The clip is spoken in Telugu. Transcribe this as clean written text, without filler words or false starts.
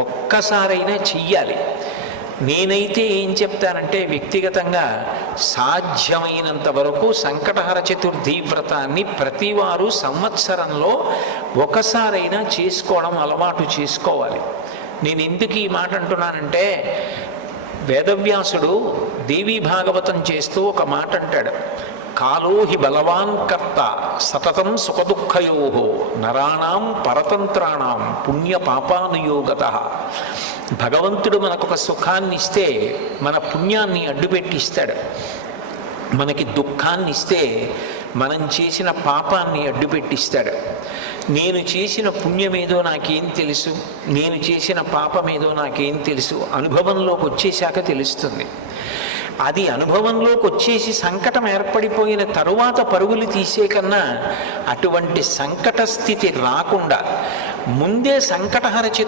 ఒక్కసారైనా చెయ్యాలి. నేనైతే ఏం చెప్తానంటే వ్యక్తిగతంగా సాధ్యమైనంత వరకు సంకటహర చతుర్థి వ్రతాన్ని ప్రతివారు సంవత్సరంలో ఒకసారైనా చేసుకోవడం అలవాటు చేసుకోవాలి. నేను ఎందుకు ఈ మాట అంటున్నానంటే, వేదవ్యాసుడు దేవీ భాగవతం చేస్తూ ఒక మాట అంటాడు, కాలో హి బలవాన్ కర్త సతతం సుఖదుఃఖయో నరాణం పరతంత్రాణం పుణ్య పాపానుయోగత. భగవంతుడు మనకొక సుఖాన్ని ఇస్తే మన పుణ్యాన్ని అడ్డుపెట్టిస్తాడు, మనకి దుఃఖాన్ని ఇస్తే మనం చేసిన పాపాన్ని అడ్డుపెట్టిస్తాడు. నేను చేసిన పుణ్యమేదో నాకేం తెలుసు, నేను చేసిన పాపమేదో నాకేం తెలుసు, అనుభవంలోకి వచ్చేశాక తెలుస్తుంది. అది అనుభవంలోకి వచ్చేసి సంకటం ఏర్పడిపోయిన తరువాత పరుగులు తీసే కన్నా అటువంటి సంకట స్థితి రాకుండా ముందే సంకటహర